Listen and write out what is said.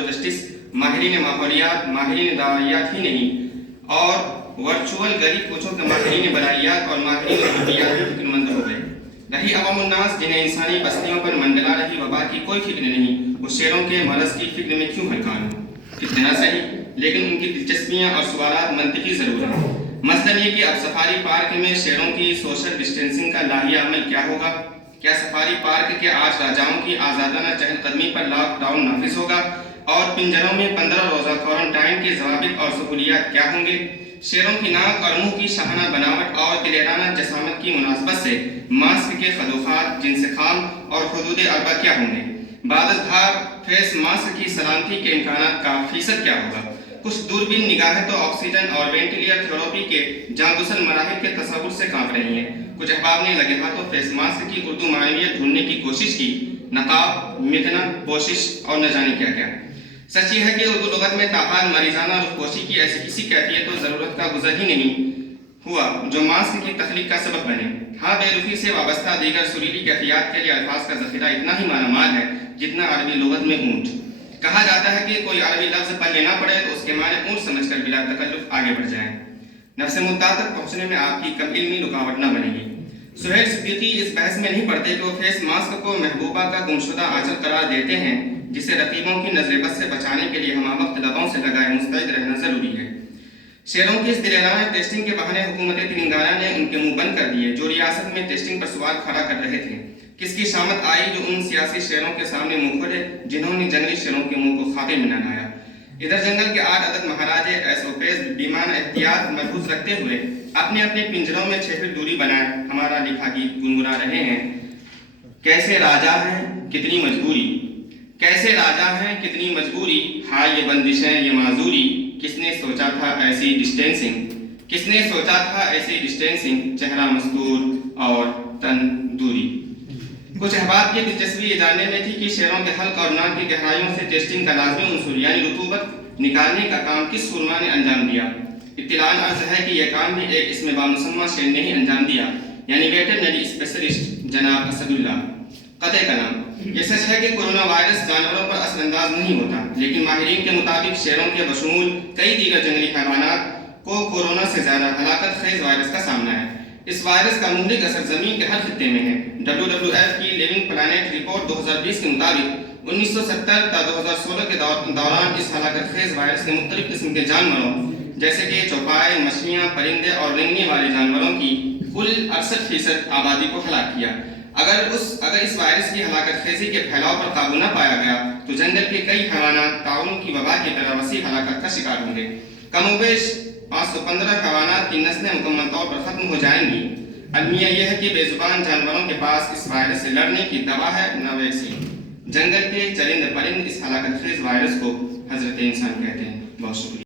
Agro justice, ماہرین ماحولیات، ماہرین دوائیات ہی نہیں اور ورچوئل غریب کوچوں کے ماہرین بلائیات اور ماہرین طبیات بھی فکر مند ہو گئے۔ رہی عوام الناس جنہیں انسانی بستیوں پر منڈلا رہی وبا کی کوئی فکر نہیں، وہ شیروں کے مرض کی فکر میں کیوں ہلکان ہو؟ اتنا صحیح، لیکن ان کی دلچسپیاں اور سوالات منطقی ضرور ہیں۔ مثلاً یہ کہ اب سفاری پارک میں شیروں کی سوشل ڈسٹینسنگ کا لاہی عمل کیا ہوگا؟ کیا سفاری پارک کے 8 راجاؤں کی آزادانہ چہل قدمی پر لاک ڈاؤن نافذ ہوگا؟ اور پنجروں میں 15 روزہ کوارنٹائن کے ضوابط اور سہولیات کیا ہوں گے؟ شیروں کی ناک اور منہ کی شاہانہ بناوٹ اور دلیرانہ جسامت کی مناسبت سے ماسک کے خدوخات، جنس خام اور حدود اربع کیا ہوں گے؟ بعد ازدھار فیس ماسک کی سلامتی کے امکانات کا فیصد کیا ہوگا؟ کچھ دوربین نگاہیں تو آکسیجن اور وینٹیلیٹر تھراپی کے جانگزن مراحل کے تصور سے کانپ رہی ہیں۔ کچھ احباب نے لگے ہاتھوں فیس ماسک کی اردو معنویت ڈھونڈنے کی کوشش کی، نقاب، مکنا، پوشش اور نہ جانے کیا کیا۔ سچ یہ ہے کہ اردو لغت میں تاحال مریضانہ رخپوشی کی ایسی کسی کیفیت و ضرورت کا گزر ہی نہیں ہوا جو ماسک کی تخلیق کا سبب بنے۔ ہاں، بے رخی سے وابستہ دیگر سریلی کیفیات کے لیے الفاظ کا ذخیرہ اتنا ہی مالا مال ہے جتنا عربی لغت میں اونٹ۔ کہا جاتا ہے کہ کوئی عربی لفظ پڑھ لینا پڑے تو اس کے معنی اونٹ سمجھ کر بلا تکلف آگے بڑھ جائیں۔ نفس مدعا تک پہنچنے میں آپ کی کم علمی رکاوٹ نہ بنے گی۔ سہیل صدیقی اس بحث میں نہیں پڑتے کہ وہ فیس ماسک کو محبوبہ کا گمشدہ آنچل قرار دیتے ہیں جسے رقیبوں کی نظر بد سے بچانے کے لیے ہمہ وقت لبوں سے لگائے مستعد رہنا ضروری ہے۔ شیروں کی اس دلیرانہ ٹیسٹنگ کے بہانے حکومت تلنگانہ نے ان کے منہ بند کر دیے جو ریاست میں ٹیسٹنگ پر سوال کھڑا کر رہے تھے۔ کس کی شامت آئی جو ان سیاسی شیروں کے سامنے منہ کھولے جنہوں نے جنگلی شیروں کے منہ کو خاتے میں نہ لایا۔ ادھر جنگل کے 8 عدد مہاراجے SOPs بیمان احتیاط محفوظ رکھتے ہوئے اپنے اپنے پنجروں میں 6 فٹ دوری بنائے ہمارا لکھا گیت گنگنا رہے ہیں۔ کیسے راجا ہیں کتنی مجبوری، کیسے راجا ہیں کتنی مجبوری، ہائے یہ بندشیں یہ معذوری، کس نے سوچا تھا ایسی ڈسٹینسنگ، کس نے سوچا تھا ایسی ڈسٹینسنگ، چہرہ مستور اور تن دوری۔ کچھ احباب کی دلچسپی یہ جاننے میں تھی کہ شیروں کے حلق اور ناک کی گہرائیوں سے ٹیسٹنگ کا لازمی عنصر یعنی رطوبت نکالنے کا کام کس سورما نے انجام دیا۔ اطلاع عرض ہے کہ یہ کام بھی ایک اسم بامسمہ شیر نے ہی انجام دیا یعنی ویٹرنری اسپیشلسٹ جناب اسد اللہ۔ قطع کلام یہ سچ ہے کہ کورونا وائرس جانوروں پر اثر انداز نہیں ہوتا، لیکن ماہرین کے مطابق شیروں کے بشمول کئی دیگر جنگلی حیوانات کو کورونا سے زیادہ ہلاکت خیز وائرس کا سامنا ہے۔ اس وائرس کا مہلک اثر زمین کے ہر خطے میں ہے۔ WWF کی لیونگ پلانٹ رپورٹ 2020 کے مطابق 1970 تا 2016 کے دوران اس ہلاکت خیز وائرس نے مختلف قسم کے جانوروں جیسے کہ چوپائے، مچھلیاں، پرندے اور رنگنے والے جانوروں کی کل 68% آبادی کو ہلاک کیا۔ اگر اس وائرس کی ہلاکت خیزی کے پھیلاؤ پر قابو نہ پایا گیا تو جنگل کے کئی حیوانات تعاون کی وبا کی طرح وسیع ہلاکت کا شکار ہوں گے۔ کم و بیش 515 حیوانات کی نسلیں مکمل طور پر ختم ہو جائیں گی۔ المیہ یہ ہے کہ بے زبان جانوروں کے پاس اس وائرس سے لڑنے کی دوا ہے نہ ویکسین۔ جنگل کے چرند پرند اس ہلاکت خیز وائرس کو حضرت انسان کہتے ہیں۔ بہت شکریہ۔